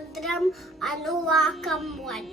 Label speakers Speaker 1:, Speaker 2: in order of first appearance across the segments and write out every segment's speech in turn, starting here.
Speaker 1: अनुवाकम्वन्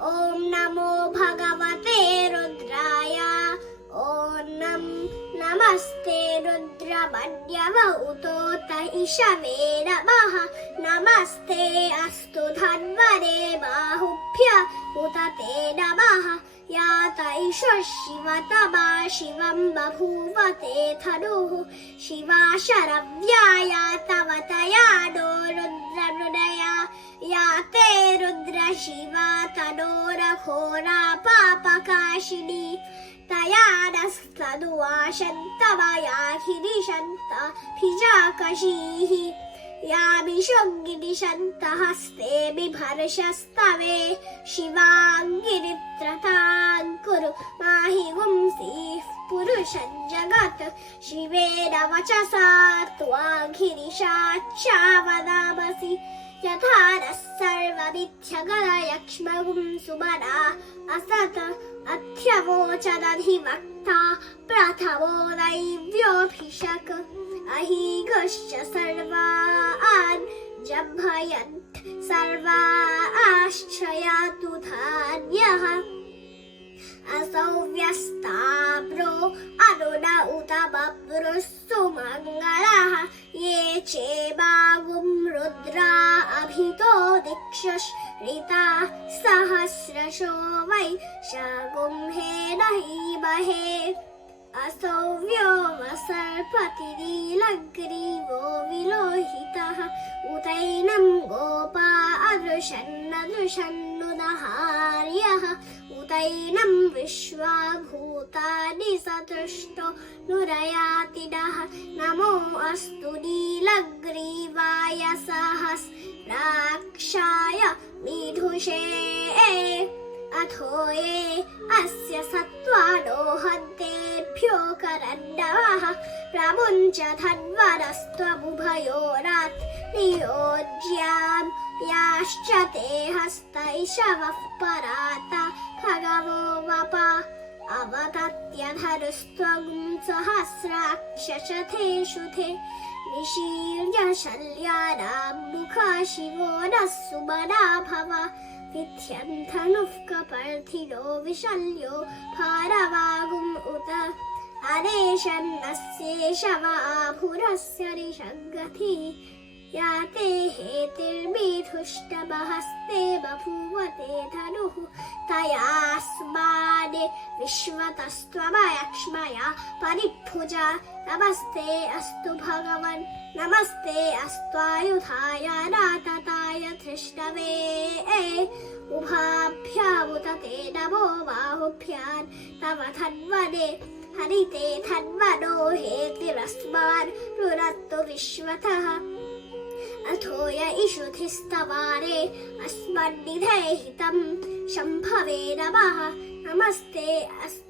Speaker 1: ॐ नमो भगवते रुद्राय। ॐ नं नमस्ते रुद्रवर्यव इषवे नमः। नमस्ते अस्तु धन्वरे बाहुभ्य उतते नमः। यातैष शिव तवा शिवं बभूव ते धनुः शिवा शरव्याया तव तया नो रुद्रमृडया। या ते रुद्र शिवा तनोरघोरा पापकाशिनी तया नस्तनुवाशन्तवयाहिनिशन्तभिजाकशीः भिजाकशीः यामिषङ्गिनिशन्तहस्ते बिभर्षस्तवे शिवाङ्गिरित्रतां कुरु माहि पुरुषं जगत्। शिवेन वचसा त्वाङ्घिरिशाच्छावदामसि यथा नः सर्वमिथ्यगलयक्ष्मगुं सुमना असत। अध्यवोचदधिवक्ता प्रथमो दैव्योऽभिषक् अहीगश्च सर्वान् जम्भयन् सर्वाश्च यातु धान्यः। असौ व्यस्ताम्रो अरुण उत बभ्रुस्सु मङ्गलः। ये चेमागुं रुद्रा अभितो दिक्षुश्रिता सहस्रशो वै शगुंहेन हीमहे असौ व्योमसर्पतिनीलग्रीवो विलोहितः उतैनं गोपा अदृशन्नदृशन्नुदहार्यः उतैनं विश्वाभूतानि सतुष्टो नुरयातिनः। नमो अस्तु नीलग्रीवाय सहस्राक्षाय मीढुषे अथो ये अस्य सत्त्वानो हन्तेभ्यो करण्डवः प्रमुञ्च धन्वनस्त्वमुभयोरात् नियोज्यां याश्च ते हस्तैषवः पराता भगवो वपा सहस्राक्षशथेषु ते निशीर्य शल्यानां शिवो नः सुमना भव विशल्यो भारवागुम् उत अनेशन्नस्येषवाभुरस्य निषङ्गति या ते हेतिर्मीधुष्टमहस्ते बभूवते धनुः। तयास्माने विश्वतस्त्वमयक्ष्मया परिभुजा। नमस्ते अस्तु भगवन्। नमस्ते अस्त्वायुधाय नातताय धृष्णवे उभाभ्यामुत ते नमो बाहुभ्यान्। तव धन्वने हरिते धन्वनो हेतिरस्मान् रुरत्तु विश्वतः। अथो य इषुधिस्तवारे अस्मन्निधेहितं शम्भवे नमः। नमस्ते अस्